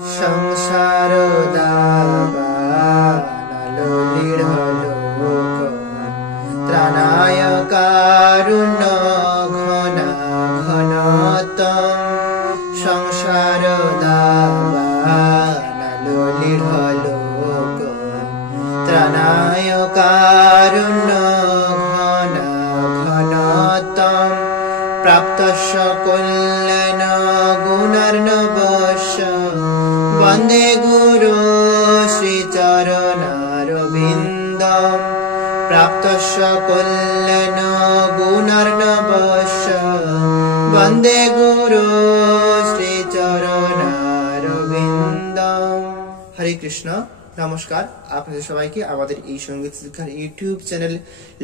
সংসার দাবানলো লোক ত্রাণায় কারুণ্য ঘন ঘনতম সংসার দাবানলো লোক ত্রাণায় কারুণ্য ঘন ঘনতম প্রাপ্তস্য কল্যাণ গুণার্ণবস্য বন্দে গুরু শ্রীচরণারবিন্দম প্রাপ্তস্য কল্যাণ গুণার্ণবস্য বন্দে গুরু শ্রীচরণারবিন্দম। হরে কৃষ্ণ, নমস্কার আপনাদের সবাইকে আমাদের এই সঙ্গীত শিক্ষার YouTube channel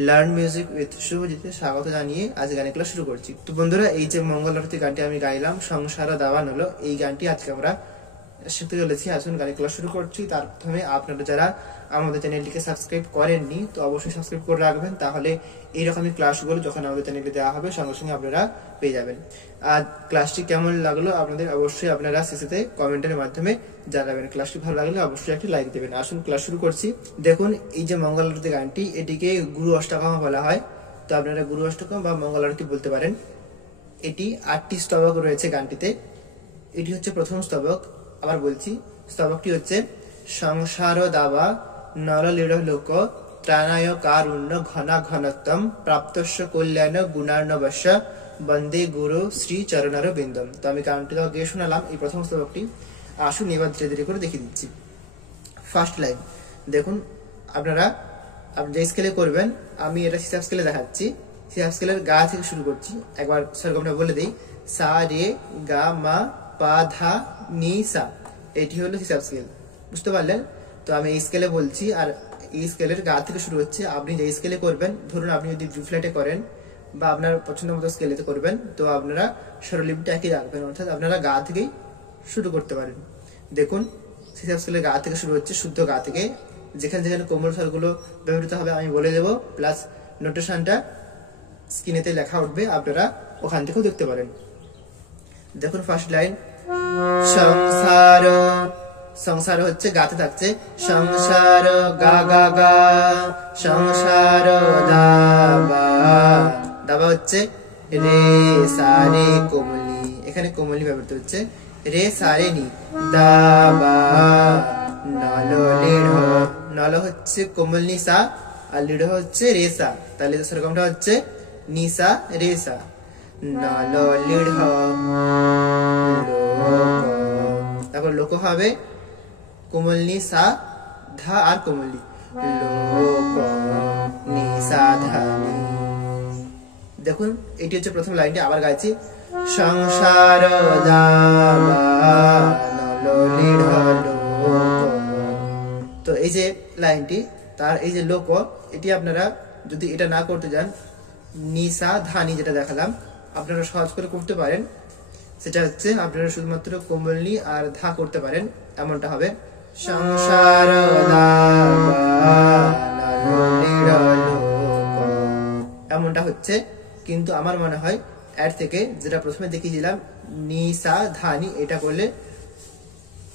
learn music with শুভজিতে স্বাগত জানিয়ে আজ গানের ক্লাস শুরু করছি। তো বন্ধুরা, এই যে মঙ্গল আরতি গানটি আমি গাইলাম সংসার দাবান হলো, এই গানটি আজকে আমরা শিখতে চলেছি। আসুন গানের ক্লাস শুরু করছি। তার প্রথমে আপনারা যারা আমাদের চ্যানেলটিকে সাবস্ক্রাইব করেননি তো অবশ্যই সাবস্ক্রাইব করে রাখবেন, তাহলে এইরকমই ক্লাসগুলো যখন আমাদের চ্যানেলে দেওয়া হবে সঙ্গে সঙ্গে আপনারা পেয়ে যাবেন। আর ক্লাসটি কেমন লাগলো আপনাদের অবশ্যই আপনারা শেষেতে কমেন্টের মাধ্যমে জানাবেন। ক্লাসটি ভালো লাগলে অবশ্যই একটি লাইক দেবেন। আসুন ক্লাস শুরু করছি। দেখুন, এই যে মঙ্গল আরতি গানটি, এটিকে গুরু অষ্টকম বলা হয়। তো আপনারা গুরু অষ্টকম বা মঙ্গল আরতি বলতে পারেন। এটি 8টি স্তবক রয়েছে গানটিতে। এটি হচ্ছে প্রথম স্তবক। আবার বলছি, স্তবকটি হচ্ছে সংসার দাবা নরলীঢ় লোক ত্রাণায় কারুণ্য ঘনা ঘনত্তম প্রাপ্তস্য কল্যাণ গুণার্ণবস্য বন্দে গুরু শ্রী চরণারবিন্দম। তো আমি গানটি গিয়ে শোনালাম এই প্রথম স্তবকটি। আসুন এবার ধীরে ধীরে করে দেখিয়ে দিচ্ছি। ফার্স্ট লাইন দেখুন, আপনারা যে স্কেলে করবেন, আমি এটা সিসাব স্কেলে দেখাচ্ছি। সিসাব স্কেলের গা থেকে শুরু করছি। একবার সরগমটা বলে দিই, সা রে গা মা পা ধা নি সা, এটি হলো হিসাব স্কেল। বুঝতে পারলেন? তো আমি এই স্কেলে বলছি আর এই স্কেলের গা থেকে শুরু হচ্ছে। আপনি যে স্কেলে করবেন, ধরুন আপনি যদি বি ফ্ল্যাটে করেন বা আপনার পছন্দ মতো স্কেলেতে করবেন, তো আপনারা স্বরলিপিটা একই রাখবেন, অর্থাৎ আপনারা গা থেকেই শুরু করতে পারেন। দেখুন, হিসাব স্কেলের গা থেকে শুরু হচ্ছে, শুদ্ধ গা থেকে। যেখানে যেখানে কোমল স্বরগুলো ব্যবহৃত হবে আমি বলে দেবো, প্লাস নোটেশনটা স্ক্রিনেতে লেখা উঠবে, আপনারা ওখান থেকেও দেখতে পারেন। দেখুন ফার্স্ট লাইন, সংসার, সংসার হচ্ছে গাতে থাকছে, সংসার গা গা গা, সংসার দাবা, দাবা হচ্ছে রে সা রে কোমলি, এখানে কোমলি ব্যবহৃত হচ্ছে, রে সা রে নি, দাবা নল লিঢ়, নল হচ্ছে কোমল নিসা আর লিঢ় হচ্ছে রে সা, তাহলে সেরকমটা হচ্ছে নিসা রে সা, নল লিঢ় লোক। তারপর লোক হবে কোমলনি সা ধা আর কোমলনি, লোক নি সা ধা নি। দেখুন, এটি হচ্ছে প্রথম লাইনটি। আবার গাইছি, সংসার তো এই যে লাইনটি, তার এই যে লোক, এটি আপনারা যদি এটা না করতে যান, নিসা ধানি যেটা দেখালাম, আপনারা সহজ করে করতে পারেন। সেটা হচ্ছে আপনারা শুধুমাত্র কোমলনি আর ধা করতে পারেন, এমনটা হবে সংসার এমনটা হচ্ছে। কিন্তু আমার মনে হয় এর থেকে যেটা প্রথমে দেখিয়েছিলাম নিসা ধানি, এটা করলে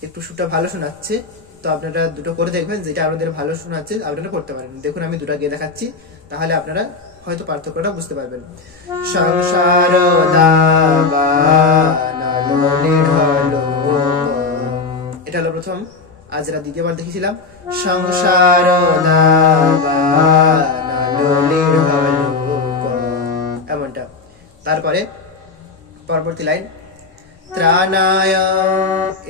একটু সুরটা ভালো শোনাচ্ছে। তো আপনারা দুটো করে দেখবেন, যেটা আপনাদের ভালো শোনাচ্ছে আপনারা করতে পারেন। দেখুন আমি দুটো গিয়ে দেখাচ্ছি, তাহলে আপনারা হয়তো পার্থক্যটা বুঝতে পারবেন। সংসার এটা হলো প্রথম। আজ যেটা দ্বিতীয়বার দেখেছিলাম, সংসার এমনটা। তারপরে পরবর্তী লাইন ত্রাণায়,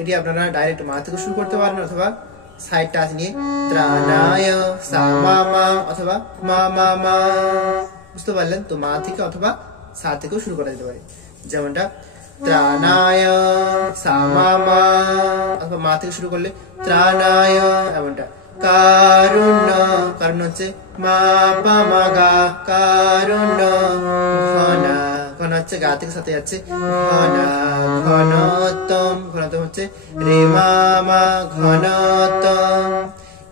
এটি আপনারা ডাইরেক্ট মা থেকে শুরু করতে পারেন অথবা সাইড টাচ নিয়ে ত্রাণায় সা মা মা অথবা মা মা মা। বুঝতে পারলেন? তো মা থেকে অথবা সা থেকেও শুরু করা যেতে পারে, যেমনটা ত্রাণায় সা মা মা, অথবা মা থেকে শুরু করলে ত্রাণায়, এমনটা। কারুণ্য, কারণ হচ্ছে মা পা মা গা, কারুণ্য ঘনা ঘন হচ্ছে গা থেকে সাথে যাচ্ছে ঘনা ঘনতম, ঘনতম হচ্ছে রে মা মা ঘনতম।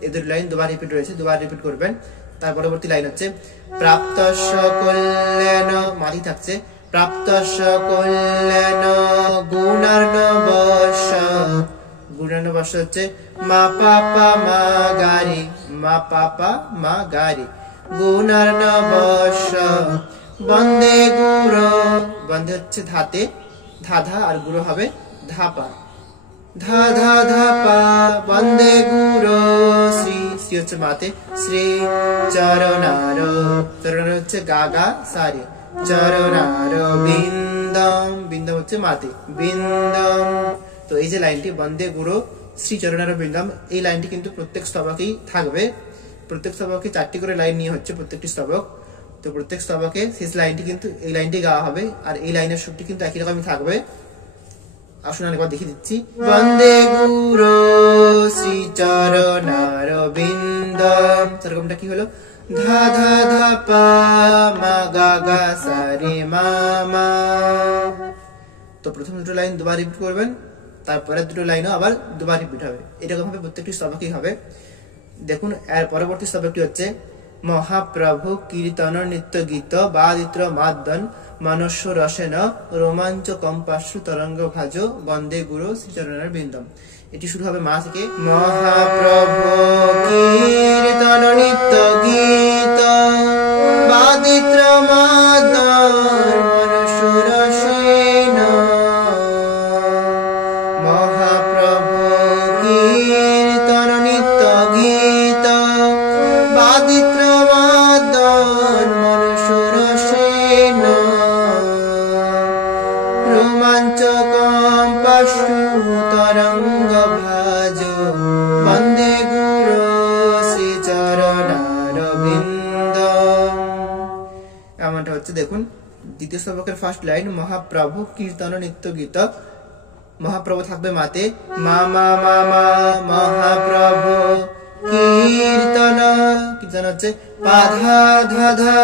এই দুটো লাইন দুবার রিপিট রয়েছে, দুবার রিপিট করবেন। তার পরবর্তী লাইন হচ্ছে প্রাপ্তস্য কল্যাণ, মাটি থাকছে প্রাপ্তস্য কল্যাণ গুণার্ণবস্য, গুণার্ণবস্য হচ্ছে মা পাপা মা গারি, মা পাপা মা গারি গুণার্ণবস্য বন্দে গুরু, বন্দে হচ্ছে ধাতে ধাধা আর গুরু হবে ধাপা, ধা ধা ধাপা বন্দে গুরু শ্রী, শ্রী হচ্ছে মাতে শ্রী চরণার, চরণার হচ্ছে গা গা সারে চরণার বিন্দম, বিন্দম হচ্ছে মাতে বিন্দম। তো এই যে লাইনটি বন্দে গুরু শ্রী চরণার বিন্দম, এই লাইনটি কিন্তু প্রত্যেক স্তবকেই থাকবে। প্রত্যেক স্তবকে 4টি করে লাইন নিয়ে হচ্ছে প্রত্যেকটি স্তবক। তো প্রত্যেক স্তবকে শেষ লাইনটি কিন্তু এই লাইনটি গাওয়া হবে, আর এই লাইনের সুরটি কিন্তু একই রকমই থাকবে। আসুন আরেকবার দেখিয়ে দিচ্ছি। বন্দে গুরু শ্রী চরণার বিন্দম, সেরকমটা কি হলো ধা ধা ধা পা মা গা গা সা রে মা মা। তো প্রথম দুটো লাইন দুবার রিপিট করবেন, তারপরে দুটো লাইনও আবার দুবার রিপিট হবে। এরকম ভাবে প্রত্যেকটি স্তবকই হবে। দেখুন এর পরবর্তী স্তবকটি হচ্ছে মহাপ্রভু কীর্তন নিত্য গীত বাদিত্র মাদ্দন মনুষ্য রসেন রোমাঞ্চ কম্পাশ্রু তরঙ্গ ভাজ বন্দে গুরু শ্রীচরণের বিন্দম। এটি শুরু হবে মা থেকে। মহাপ্রভু কীর্তন নিত্য গীত বাদিত্র মাদ্দন মনুষ্য রসেন, মহাপ্রভু কীর্তন নিত্য গীত বাদিত্র মাদ্দন মনুষ্য রসেন রোমাঞ্চ কম্পাশ্রু তরঙ্গ ভাজ বন্দে গুরু শ্রী চরণার বিন্দম। এমনটা হচ্ছে। দেখুন দ্বিতীয় স্তবকের ফার্স্ট লাইন মহাপ্রভু কীর্তন নিত্য গীত, মহাপ্রভু থাকবে মাতে মা মা মা মা, মহাপ্রভু কীর্তন, কীর্তন হচ্ছে পা ধা ধা ধা,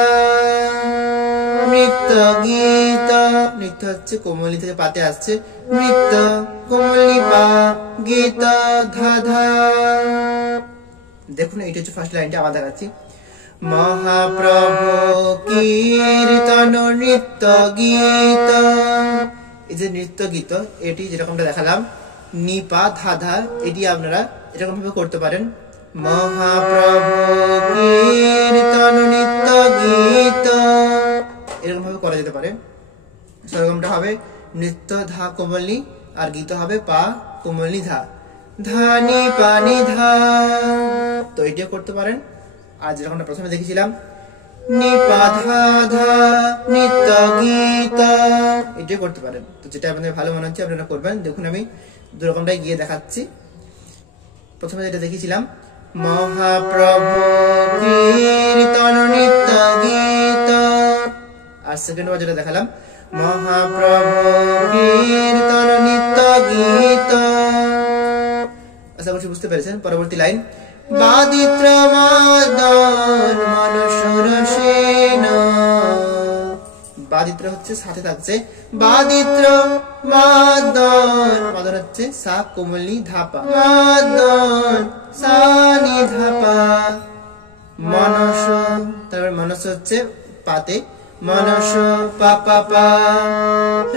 নৃত্য গীত, নৃত্য হচ্ছে কোমলি থেকে পাতে আসছে নৃত্য কোমলি পা গীত ধা ধা। দেখুন এইটা হচ্ছে ফার্স্ট লাইনটা, আবার দেখাচ্ছি। মহাপ্রভু কীর্তন নৃত্য গীত, এই যে নৃত্য গীত এটি যেরকমটা দেখালাম নিপা ধাধা, এটি আপনারা এরকম ভাবে করতে পারেন। মহাপ্রভু কীর্তন নিত্য গীত এরকম ভাবে করা যেতে পারে। সেরকমটা হবে নৃত্য ধা কোমলনি আর গীত হবে পা কোমলনি ধা, ধানি পানি ধা। তো এটিও করতে পারেন। আর যেরকমটা প্রথমে দেখেছিলাম নিপা ধা ধা নিত্য গীত, এটিও করতে পারেন। তো যেটা আপনাদের ভালো মনে হচ্ছে আপনারা করবেন। দেখুন আমি দু রকমটাই গিয়ে দেখাচ্ছি। প্রথমে যেটা দেখেছিলাম মহাপ্রভু কীর্তন নিত্য গীত, আর সেকেন্ড বার যেটা দেখালাম মহাপ্রভু কীর্তন নিত্য গীত। আশা করছি বুঝতে পেরেছেন। পরবর্তী লাইন বাদিত্র মাদন মনুষ্য রসেন, বাদিত্র হচ্ছে সাথে থাকছে বাদিত্র মাদন, মাদন হচ্ছে সা কোমলি ধাপা, মাদন সানি ধাপা, মনস, তারপর মনস হচ্ছে পাতে মনস পা পা পা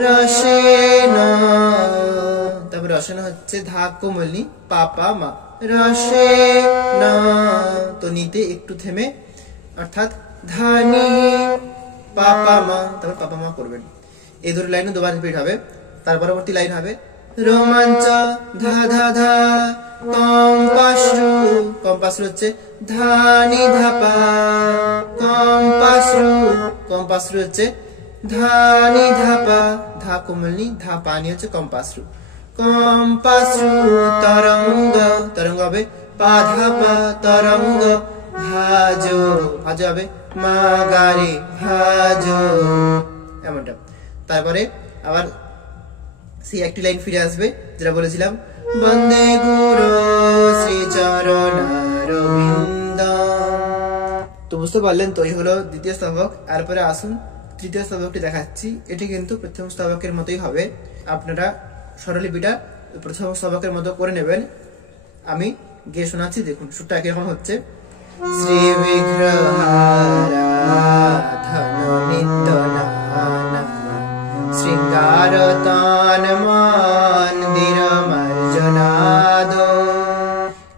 রসেন, তারপর রসেন হচ্ছে ধা কোমলি পা পা মা রসেন। তো নিতে একটু থেমে অর্থাৎ ধানি পাপা মা, তারপর পাপা মা করবেন। এই দুটো লাইনে দুবার রিপিট হবে। তার পরবর্তী লাইন হবে রোমাঞ্চ ধা ধা ধা কম্পাশ্রু, কম্পাশ্রু হচ্ছে ধানি ধাপা কম্পাশ্রু, কম্পাশ্রু হচ্ছে ধানি ধাপা, ধা কোমলনি ধা পানি হচ্ছে কম্পাশ্রু, কম্পাশ্রু তরঙ্গ, তরঙ্গ হবে পা ধাপা তরঙ্গ ভাজো, ভাজো হবে মা গারে ভাজো, এমনটা। তারপরে আবার সেই একটি লাইন ফিরে আসবে যেটা বলেছিলাম বন্দে গুরু শ্রী চরণারবিন্দ। তো বুঝতে পারলেন। তো এই হলো দ্বিতীয় স্তবক। এরপরে আসুন তৃতীয় স্তবকটি দেখাচ্ছি, এটি কিন্তু প্রথম স্তবকের মতোই হবে। আপনারা স্বরলিপিটা প্রথম স্তবকের মতো করে নেবেন। আমি গিয়ে শোনাচ্ছি, দেখুন সুরটা কিরকম হচ্ছে। শ্রী বিগ্রহারাধন নিত্য নানা শৃঙ্গার তান মন্দির মার্জনাদ।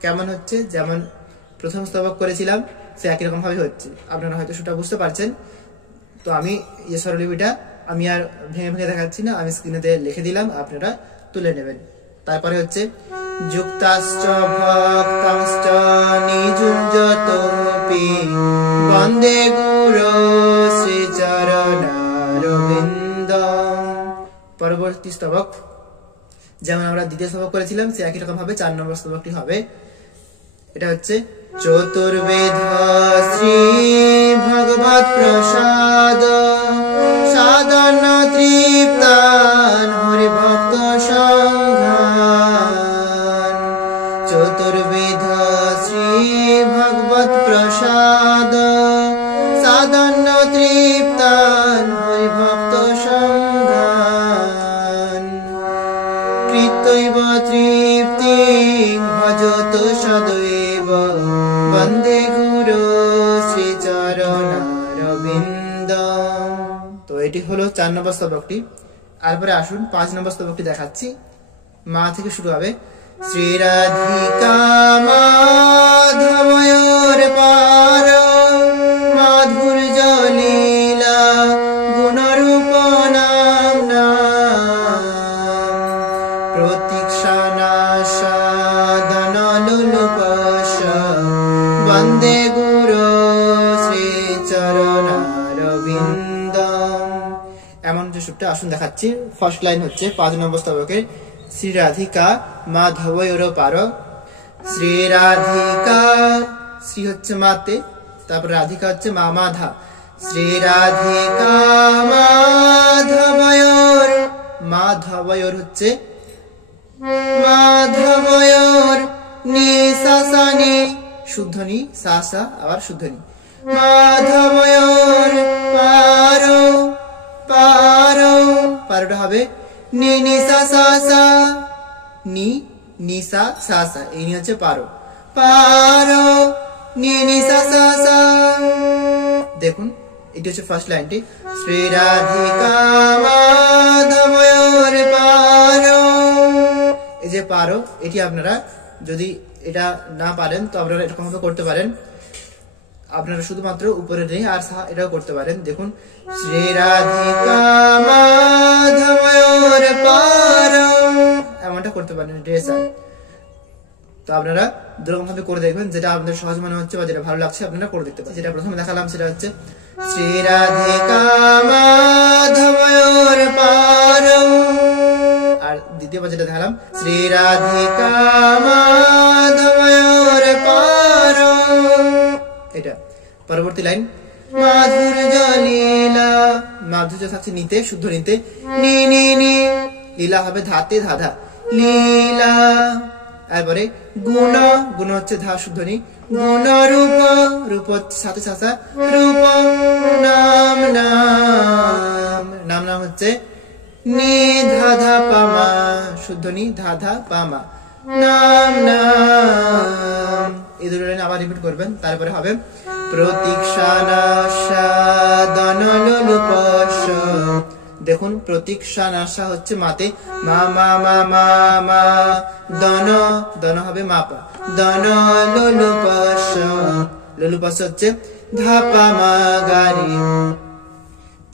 কেমন হচ্ছে? যেমন প্রথম স্তবক করেছিলাম সে একই রকম ভাবে হচ্ছে। আপনারা হয়তো সুরটা বুঝতে পারছেন। তো আমি এই স্বরলিপিটা আমি আর ভেঙে ভেঙে দেখাচ্ছি না, আমি স্ক্রিনেতে লিখে দিলাম, আপনারা তুলে নেবেন। তারপরে হচ্ছে যুক্তাশ্চ ভক্তাশ্চ নিযুঞ্জতোপি বন্দে গুরু শ্রীচরণারবিন্দ। পরবর্তী স্তবক যেমন আমরা দ্বিতীয় স্তবক করেছিলাম সে একই রকম ভাবে 4 নম্বর স্তবকটি হবে। এটা হচ্ছে চতুর্বেদ শ্রী ভগবৎ প্রসাদ সাধন তৃপ্তান হরি ভক্ত সংঘান। চতুর্বেদ শ্রী ভগবৎ প্রসাদ সাধন তৃপ্তান হরি ভক্ত সংঘান। কৃতৈব তৃপ্তি ভজত সদৈব বন্দে গুরু শ্রীচরণারবিন্দ। তো এটি হলো 4 নম্বর স্তবকটি। তারপরে আসুন 5 নম্বর স্তবকটি দেখাচ্ছি। মা থেকে শুরু হবে। শ্রী রাধিকা মাধবয়োর পার মাধুর্য লীলা গুণরূপ নাম নাম প্রতীক্ষা নাশাদন লুলুপশ বন্দে গুরু শ্রীচরণারবিন্দ। এমন যে সুরটা আসুন দেখাচ্ছি। ফার্স্ট লাইন হচ্ছে 5 নম্বর স্তবকের শ্রী রাধিকা মাধবয়োর পার। শ্রী রাধিকা, শ্রী হচ্ছে মাতে, তারপর রাধিকা হচ্ছে মা মাধা। শ্রী রাধিকা মাধবয়োর, মাধবয়োর হচ্ছে মাধবয়োর নিসাসানি শুদ্ধনি, সাসা আবার শুদ্ধনি। মাধবয়োর পারো, পারো, পারোটা হবে নি নিসা সাসা, নি নিসা সাসা, এই হচ্ছে পারো। পারো নি নিসা সাসা। দেখুন এটি হচ্ছে ফার্স্ট লাইনটি। শ্রী রাধিকা মাধবয়োর পারো। এই যে পারো, এটি আপনারা যদি এটা না পারেন তো আপনারা এরকম ভাবে করতে পারেন। আপনারা শুধুমাত্র উপরে নেই আর এটাও করতে পারেন। দেখুন শ্রী রাধিকা মাধবয়োর পারো, এমনটা করতে পারেন রেসা। তো আপনারা দুরকম ভাবে করে দেখবেন, যেটা আপনাদের সহজ মনে হচ্ছে বা যেটা ভালো লাগছে আপনারা করে দেখতে পারেন। যেটা প্রথমে দেখালাম সেটা হচ্ছে শ্রী রাধিকা মাধবয়োর পারো, আর দ্বিতীয়বার যেটা দেখালাম শ্রী রাধিকা মাধবয়োর পারো, এটা। পরবর্তী লাইন মাধুর্য লীলা, মাধুর্য থাকছে নিতে, শুদ্ধ নিতে, নি নি নি, লীলা হবে ধাতে ধাধা, লীলা। তারপরে গুণ, গুণ হচ্ছে ধা শুদ্ধ নি, গুণ রূপ, রূপ সাথে সাথা, রূপ নাম নাম, নাম নাম হচ্ছে নি ধাধা পামা, শুদ্ধ নি ধাধা পামা, নাম নাম। এই দুটো লাইন আবার রিপিট করবেন। তারপরে হবে প্রতীক্ষা নাশাদন লুলুপশ। দেখুন প্রতীক্ষা নাশা হচ্ছে মাতে, মা মা মা মা মা, দন, দন হবে মাপা, দন লুলুপশ, লুলুপশ হচ্ছে ধাপা মা গারি।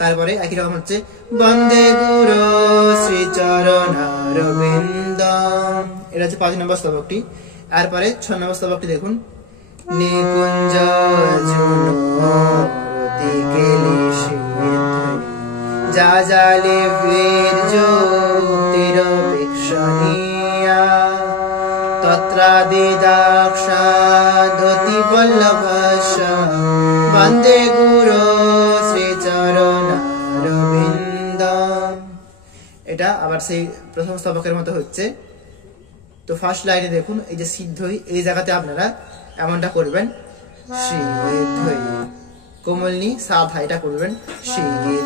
তারপরে একই রকম হচ্ছে বন্দে গুরু শ্রীচরণারবিন্দ। এটা হচ্ছে 5 নম্বর স্তবকটি। তারপরে 6 নম্বর স্তবকটি দেখুন। নিকুঞ্জ জুনতি কেলিশি যা জালে বীর জ্যোতিরপেক্ষণীয়া তত্রাদি দাক্ষা ধতি বল্লভস্য বন্দে গুরু শ্রীচরণারবিন্দ। এটা আবার সেই প্রথম স্তবকের মতো হচ্ছে। তো ফার্স্ট লাইনে দেখুন এই যে সিদ্ধই, এই জায়গাতে আপনারা এমনটা করবেন, সিদ্ধই কোমলনি সাধা এটা করবেন সিদ্ধই,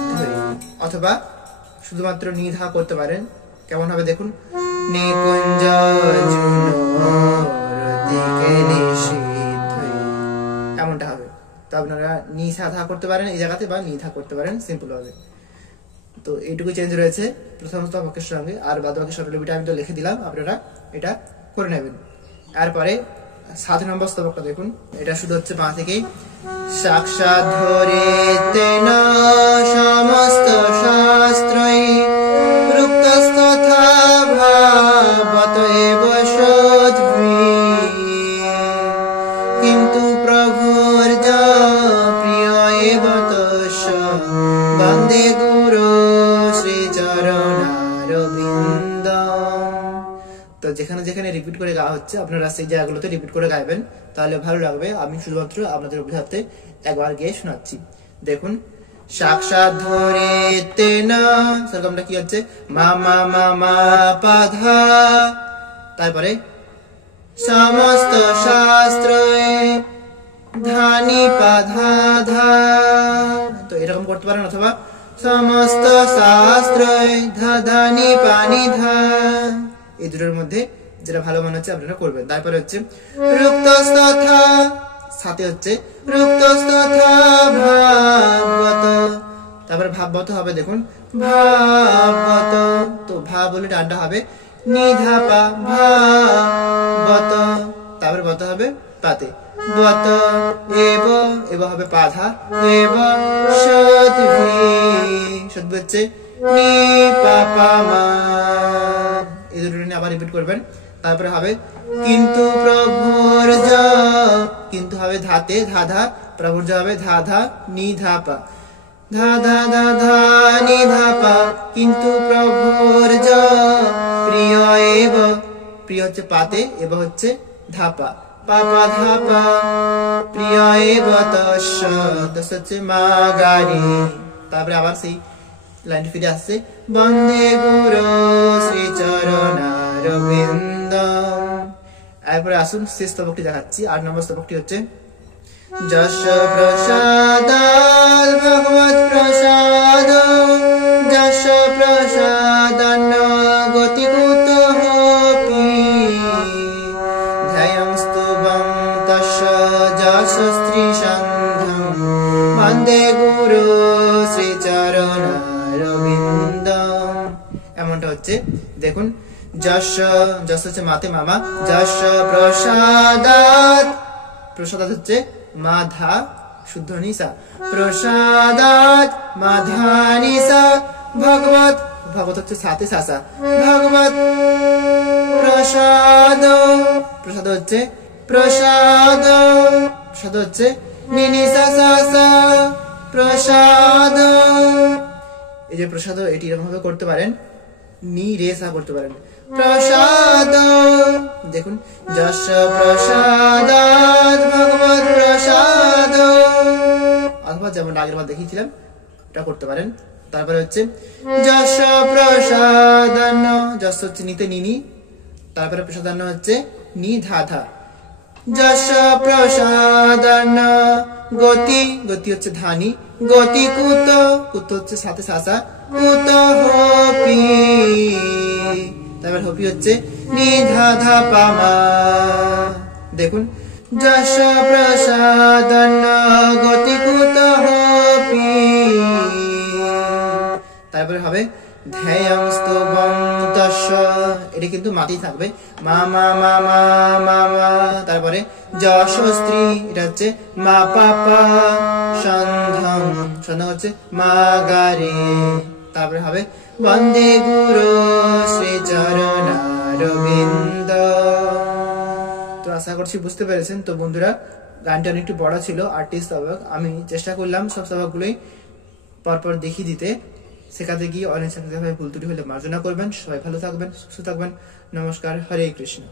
অথবা শুধুমাত্র নিধা করতে পারেন। কেমন হবে দেখুন, নিকুঞ্জ এমনটা হবে। তো আপনারা নি সাধা করতে পারেন এই জায়গাতে, বা নিধা করতে পারেন সিম্পল ভাবে। তো এইটুকু চেঞ্জ রয়েছে প্রথম স্তবকের সঙ্গে, আর বাদ বাকি স্বরলিপিটা আমি তো লিখে দিলাম, আপনারা এটা করে নেবেন। এরপরে 7 নম্বর স্তবকটা দেখুন, এটা শুধু হচ্ছে বাঁ থেকে, সাক্ষাৎ ধরিতেন সমস্ত শাস্ত্রৈ রুক্তস্তথা ভাবত এব সদ্ভিঃ, কিন্তু প্রভুর যা প্রিয় এব তস্য বন্দে গুরু শ্রীচরণারবিন্দম। তো যেখানে যেখানে রিপিট করে গাওয়া হচ্ছে আপনারা সেই জায়গাগুলোতে রিপিট করে গাইবেন, তাহলে ভালো লাগবে। আমি শুধুমাত্র আপনাদের অভিধাতে একবার গিয়ে শোনাচ্ছি। দেখুন, সাক্ষাৎ ধরিতেন, সেরকমটা কি হচ্ছে, মা মা মা মা পাধা, তারপরে সমস্ত শাস্ত্র ধানি পাধা ধা, তো এরকম করতে পারেন, অথবা সমস্ত শাস্ত্র ধা ধানি পানি ধা, এই দুটোর মধ্যে যেটা ভালো মনে হচ্ছে আপনারা করবেন। তারপরে হচ্ছে রুক্তস্তথা, সাথে হচ্ছে রুক্তস্তথা ভাবত, তারপরে ভাববত হবে, দেখুন ভাবত, তো ভাব বলে টানটা হবে নিধাপা ভাবত, তারপরে বত হবে পাতে বত, এব এব হবে পাধা, এব সদ্ভিঃ, সদ্ভিঃ হচ্ছে নি পাপা মা, এই দুটো নিয়ে আবার রিপিট করবেন। তারপরে হবে কিন্তু প্রভুর যা, কিন্তু হবে ধাতে ধাধা, প্রভুর যা হবে ধাধা নি ধাপা, ধা ধা ধা ধা নি ধাপা, কিন্তু প্রভুর যা প্রিয় এব, প্রিয় হচ্ছে পাতে, এব হচ্ছে ধাপা, পাপা ধাপা, প্রিয় এব তস্য, তস্য হচ্ছে মা গারি। তারপরে আবার সেই লাইন ফিরে আসছে, বন্দে গুরু শ্রীচরণারবিন্দম। এরপরে আসুন শেষ স্তবকটি দেখাচ্ছি, 8 নম্বর স্তবকটি হচ্ছে, যশ প্রসাদাৎ ভগবৎ প্রসাদ, যশ প্রসাদান্ন গতি কুতোপি, ধ্যায়ং স্তুবং তস্য যশ স্ত্রী সন্ধম, বন্দে গুরু শ্রীচরণারবিন্দম। এমনটা হচ্ছে, দেখুন, যশ, যশ হচ্ছে মাতে মামা, যশ প্রসাদাৎ, প্রসাদাৎ হচ্ছে মাধা শুদ্ধ নিসা, প্রসাদাৎ মাধা নিসা, ভগবৎ, ভগবৎ হচ্ছে সাথে সাসা, ভগবৎ প্রসাদ, প্রসাদ হচ্ছে প্রসাদ, প্রসাদ হচ্ছে নিনি সাসা প্রসাদ, এই যে প্রসাদ এটি এরকম ভাবে করতে পারেন, নি রে সা করতে পারেন, প্রসাদ, দেখুন, যশ প্রসাদাৎ ভগবৎ প্রসাদ, অথবা যেমন আগের বার দেখিয়েছিলাম এটা করতে পারেন। তারপরে হচ্ছে যশ প্রসাদান্ন, যশ হচ্ছে নিতে নিনি, তারপরে প্রসাদান্ন হচ্ছে নি ধাধা, যশ প্রসাদান্ন গতি, গতি হচ্ছে ধানি, গতি কুত, কুত হচ্ছে সাথে সাসা, কুত হপি, তারপর হপি হচ্ছে নিধা ধা পামা। দেখুন, যশ প্রসাদান্ন গতি কুত হপি, তারপরে হবে ধ্যায়ং স্তুবং তস্য, এটি কিন্তু মাতেই থাকবে, মা মা মা মা মা মা, তারপরে যশ স্ত্রী, এটা হচ্ছে মা পাপা, সন্ধম, সন্ধম হচ্ছে মা গারে, তারপরে হবে বন্দে গুরু শ্রীচরণারবিন্দ। তো আশা করছি বুঝতে পেরেছেন। তো বন্ধুরা, গানটা অনেকটু বড় ছিল, 8টি স্তবক, আমি চেষ্টা করলাম সব স্তবকগুলোই পরপর দেখিয়ে দিতে। শেখাতে গিয়ে অনেক ভুল ত্রুটি হলে মার্জনা করবেন। সবাই ভালো থাকবেন, সুস্থ থাকবেন। নমস্কার, হরে কৃষ্ণ।